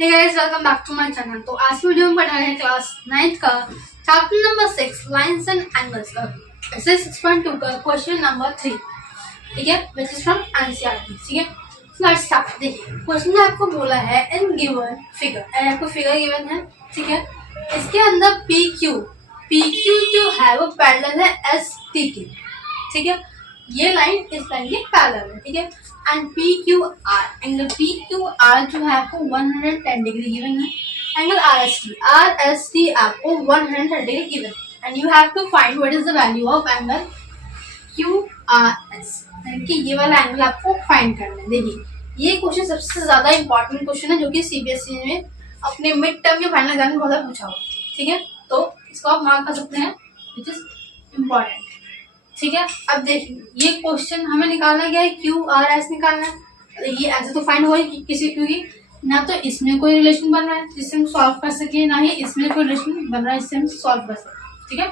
Hey guys, welcome back to my channel। तो आज की वीडियो में पढ़ा है क्लास 9th का chapter number 6 lines and angles का ऐसे 6.2 का क्वेश्चन नंबर 3, ठीक है, विच इज फ्रॉम एनसीईआरटी। ठीक है, लेट्स स्टार्ट। देखिए क्वेश्चन में आपको बोला है इन गिवन फिगर, आपको फिगर गिवन है, ठीक है, इसके अंदर पी क्यू जो है वो पैरेलल है एस टी के, ठीक है, ये लाइन इस लाइन के पैरेलल है, ठीक है, and P Q R, angle P Q R जो है आपको 110 डिग्री गिवन है, एंगल आर एस टी आपको 130 डिग्री गिवन है, and you have to find what is the value of angle Q R S, यानी कि ये वाला एंगल आपको फाइंड करना है। देखिए ये क्वेश्चन सबसे ज्यादा इंपॉर्टेंट क्वेश्चन है जो कि सीबीएसई में अपने मिड टर्म या फाइनल एग्जाम में बहुत पूछा हुआ, ठीक है, तो इसको आप मार्क कर सकते हैं, विच इज इम्पोर्टेंट, ठीक है। अब देखिए ये क्वेश्चन हमें निकालना क्या है, क्यू आर एस निकालना है। ये ऐसे तो फाइंड होगा किसी, क्योंकि ना तो इसमें कोई रिलेशन बन रहा है जिससे हम सॉल्व कर सके, ना ही इसमें कोई रिलेशन बन रहा है जिससे हम सॉल्व कर सके, ठीक है।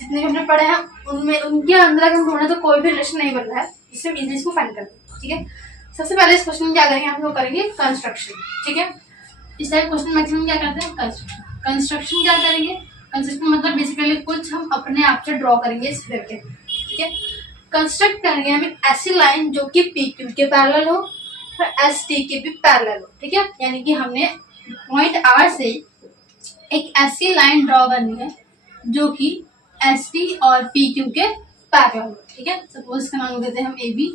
जितने भी हमने पढ़े हैं उनमें उनके अंदर अगर हम ढूंढे तो कोई भी रिलेशन नहीं बन रहा है जिससे हम इजीली इसको फाइंड कर सकते, ठीक है। सबसे पहले इस क्वेश्चन में क्या करेंगे, हम लोग करेंगे कंस्ट्रक्शन, ठीक है। इस टाइप क्वेश्चन मैक्सिमम क्या करते हैं, कंस्ट्रक्शन क्या करेंगे, कंस्ट्रक्शन मतलब बेसिकली कुछ हम अपने आप से ड्रॉ करेंगे इस फिगर के, ठीक है। कंस्ट्रक्ट करेंगे हम एक ऐसी लाइन जो कि पी क्यू के पैरेलल हो और एस टी के भी पैरेलल हो, ठीक है, यानी कि हमने पॉइंट आर से एक ऐसी लाइन ड्रॉ करनी है जो कि एस टी और पी क्यू के पैरेलल हो, ठीक है। सपोज इसका नाम देते हैं हम ए बी,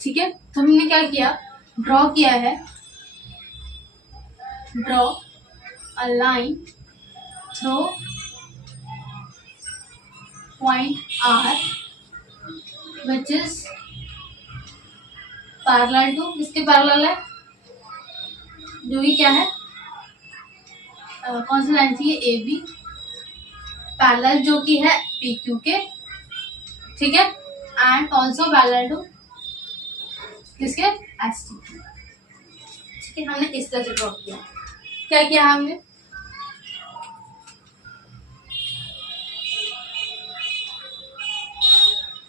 ठीक है। तो हमने क्या किया, ड्रॉ किया है, draw a line through point R which is parallel to, इसके पैरेलल है जो कि क्या है, कौन सी लाइन थी, ए बी, पैरेलल जो कि है पी क्यू के, ठीक है, एंड ऑल्सो पैरेलल टू किसके, एस टी, ठीक है। हमने इस तरह से ड्रॉ किया, क्या किया हमने,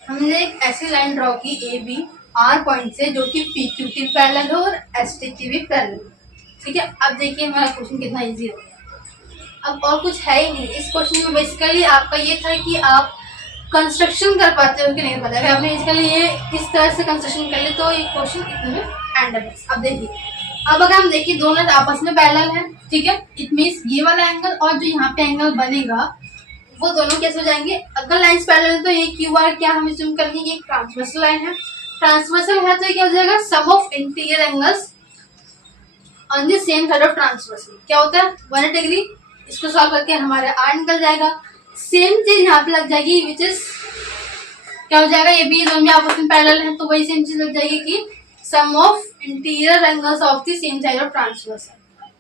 हमने एक ऐसी लाइन ड्रॉ की ए बी आर पॉइंट से जो कि पी क्यू की पैरेलल हो और एस टी की भी पैरेलल, ठीक है। अब देखिए हमारा क्वेश्चन कितना इजी हो गया। अब और कुछ है ही नहीं इस क्वेश्चन में, बेसिकली आपका ये था कि आप कंस्ट्रक्शन कर पाते हो कि नहीं पता, अगर आपने बेसिकली ये इस तरह से कंस्ट्रक्शन कर ले तो ये क्वेश्चन इतने में एंड है। अब देखिए, अब अगर हम देखिए दोनों आपस में पैरेलल है, ठीक है, इट मीन्स ये वाला एंगल और जो यहाँ पे एंगल बनेगा वो दोनों कैसे हो जाएंगे, अगर लाइंस पैरेलल तो ये क्यू आर क्या हम assume कर लेंगे, एक ट्रांसवर्सल लाइन है, ट्रांसवर्सल है तो क्या हो जाएगा, sum of interior angles on the same side of transversal, क्या होता है 180 डिग्री। इसको सॉल्व करके हमारे आर निकल जाएगा, सेम चीज यहाँ पे लग जाएगी, विच इज क्या हो जाएगा, ये भी दोनों में आपस में पैरेलल है तो वही सेम चीज लग जाएगी कि sum of interior angles of the same side of transversal,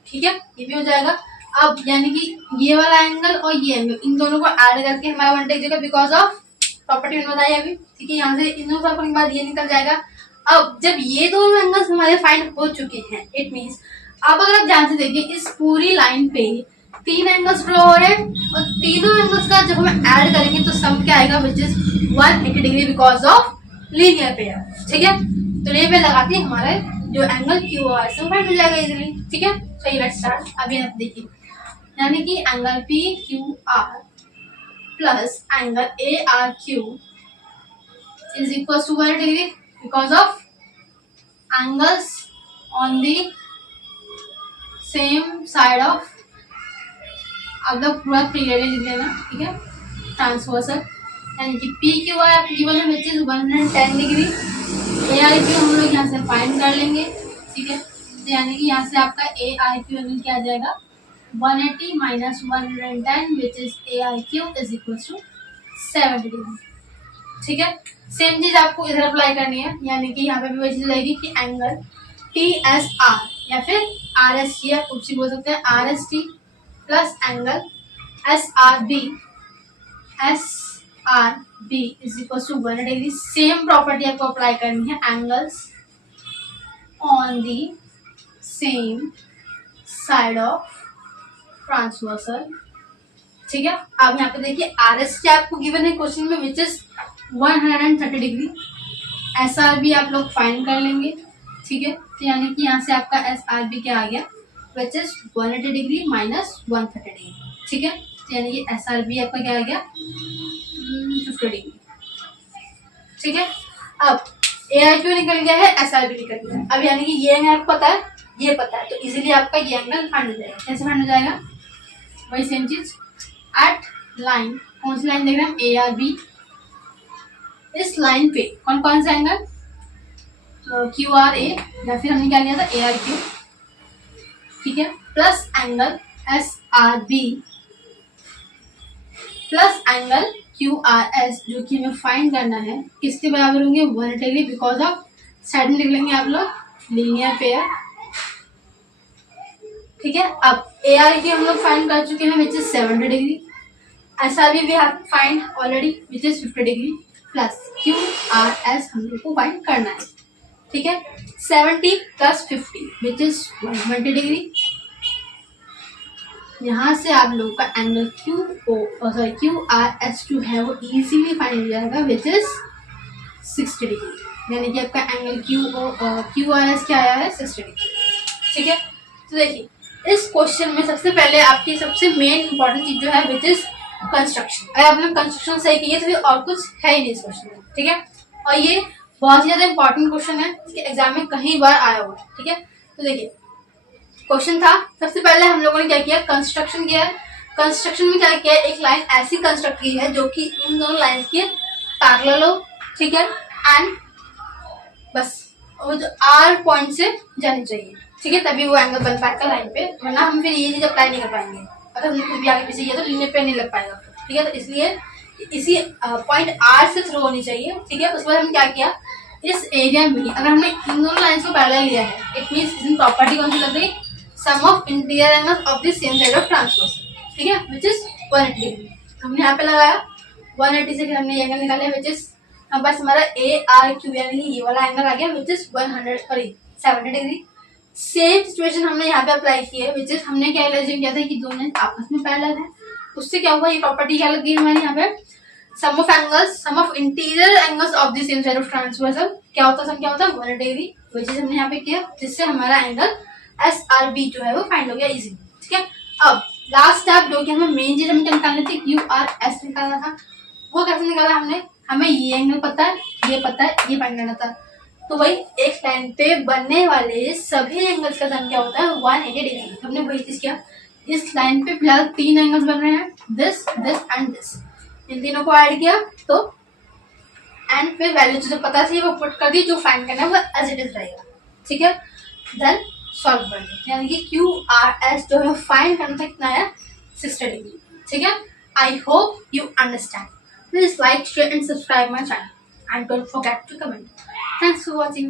ठीक है, ये भी हो जाएगा। अब यानी कि ये वाला एंगल और ये एंगल इन दोनों को ऐड करके हमारा 180 देगा बिकॉज ऑफ प्रॉपर्टी मैंने बताई अभी, ठीक है। यहाँ से इन दोनों करने के बाद ये निकल जाएगा। अब जब ये दोनों एंगल्स हमारे फाइंड हो चुके हैं, इट मीन्स अब अगर आप ध्यान से देखिए इस पूरी लाइन पे 3 एंगल्स ड्रॉ हो रहे हैं और तीनों एंगल्स का जब हम ऐड करेंगे तो सम क्या आएगा, which is 180 degree because of linear pair, ठीक है। तो ये पे लगाते हमारा जो एंगल क्यू आर से फाइंड हो जाएगा इजिली, ठीक है। So let's start. अभी आप देखिए, यानी कि angle P Q R plus angle A R Q is equal to 180 degree because of angles on the same side of, अब लोग पूरा क्लियरली लिख लेना, ठीक है, ट्रांसवर्सल, यानी कि पी क्यू आर आपको गिवन है which is 110 degree, A R Q हम लोग यहाँ से फाइंड कर लेंगे, ठीक है। तो यानी कि यहाँ से आपका ए आर क्यू एंगल क्या आ जाएगा, 180 minus 110 which is AIQ is equal to 70 degree, ठीक है। सेम चीज आपको इधर अप्लाई करनी है, यानी कि यहाँ पे भी वही चीज लगेगी कि एंगल TSR या फिर RST, आप कुछ भी बोल सकते हैं, RST plus angle SRB is equal to 180 degree. Same property आपको अप्लाई करनी है, angles on the same side of transversal, ठीक है। अब यहाँ पे देखिए आर एस टी आपको गिवन है क्वेश्चन में which is 130 degree, S R भी आप लोग फाइंड कर लेंगे, ठीक है, तो यानी कि यहाँ से आपका एस आर बी क्या आ गया, विच इज 180 डिग्री माइनस 130 डिग्री। ठीक है, तो यानी कि एस आर बी आपका क्या आ गया 50 डिग्री। ठीक है, अब ए आई क्यू निकल गया है, एस आर बी निकल गया है। अब यानी कि ये एंगल आपको पता है, ये पता है, तो इजीली आपका ये एंगल फाइंड हो जाएगा। कैसे फाइंड हो जाएगा, वही सेम चीज, एट लाइन, कौन सी लाइन देख रहे हैं, ए आर बी, इस लाइन पे कौन कौन सा एंगल, क्यू आर ए, या फिर हमने क्या लिया था ए आर क्यू, ठीक है, plus angle S R B plus angle Q R S, जो कि हमें फाइंड करना है, किसके बराबर होंगे 180 डिग्री, बिकॉज ऑफ साइड में लिख लेंगे आप लोग लीनियर पेयर। ठीक है, अब ए आर की हम लोग फाइंड कर चुके हैं which is 70 degree, S R B we have find already which is 50 degree, plus Q R S हम लोग को फाइंड करना है। ठीक है, 70 प्लस 50 विच इज 120 डिग्री। यहाँ से आप लोगों का एंगल क्यू आर एस जो है वो इजीली फाइंड हो जाएगा विच इज 60 डिग्री, यानी कि आपका एंगल क्यू आर एस क्या आया है 60 डिग्री। ठीक है, तो देखिए इस क्वेश्चन में सबसे पहले आपकी सबसे मेन इंपॉर्टेंट चीज जो है विच इज कंस्ट्रक्शन। अगर आपने कंस्ट्रक्शन सही की है तो फिर और कुछ है ही नहीं इस क्वेश्चन में। ठीक है, और ये बहुत ही ज्यादा इंपॉर्टेंट क्वेश्चन है, इसके एग्जाम में कई बार आया हुआ है। ठीक है, तो देखिए क्वेश्चन था, सबसे पहले हम लोगों ने क्या किया, कंस्ट्रक्शन किया है। कंस्ट्रक्शन में क्या किया है, एक लाइन ऐसी कंस्ट्रक्ट की है जो कि इन दोनों लाइंस के पैरेलल हो। ठीक है, एंड बस वो जो आर पॉइंट से जानी चाहिए। ठीक है, तभी वो एंगल बन पाएगा लाइन पे, वरना हम फिर ये चीज अप्लाई नहीं कर पाएंगे। अगर हमने कुछ भी आगे पीछे किया तो लीनियर पे नहीं लग पाएगा। ठीक है, तो इसलिए इसी पॉइंट आर से थ्रू होनी चाहिए। ठीक है, उसके बाद हम क्या किया, इस एरिया में अगर हमने इन दोनों लाइन्स को पैरेलल लिया है, इट मींस इसमें प्रॉपर्टी कौन सी लग गई, sum of interior angles of the same side of transverse. ठीक है, विच इज 180 डिग्री। हमने यहाँ पे लगाया 180 से, फिर हमने ये एंगल निकाला विच इज बस हमारा ए आर क्यू, यानी ये वाला एंगल आ गया विच इज 70 डिग्री। सेम सिचुएशन हमने यहाँ पे अप्लाई की है, विच इज हमने क्या इमेजिन किया था कि दोनों आपस में पैरेलल है। उससे क्या हुआ, ये प्रॉपर्टी क्या लगी हमारे यहाँ पे, sum of interior angles of the same side of transverse. क्या होता है, 180 डिग्री, विच इज हमने यहाँ पे किया, जिससे हमारा एंगल एस आर बी जो है वो फाइंड हो गया इजीली। ठीक है, अब लास्ट स्टेप जो कि हमें मेन चीज हमें निकालनी थी, क्यू आर एस निकालना था। वो कैसे निकाला हमने, हमें ये एंगल पता है, ये पता है, ये फाइंड करना था। तो वही एक लाइन पे बनने वाले सभी एंगल्स का सम क्या होता है 180 डिग्री। हमने वही चीज किया, इस लाइन पे फिलहाल 3 एंगल्स बन रहे हैं, दिस दिस एंड दिस, इन तीनों को ऐड किया तो एंड फिर वैल्यू जो पता थी वो पुट कर दी, जो फाइंड करना है वो एज इट इज रहेगा। ठीक है, देन सॉल्व कर दिया, यानी कि क्यू आर एस जो है फाइंड करना था कितना है 60 डिग्री। ठीक है, I hope you understand. Please like, share and subscribe my channel and don't forget to comment. Thanks for watching.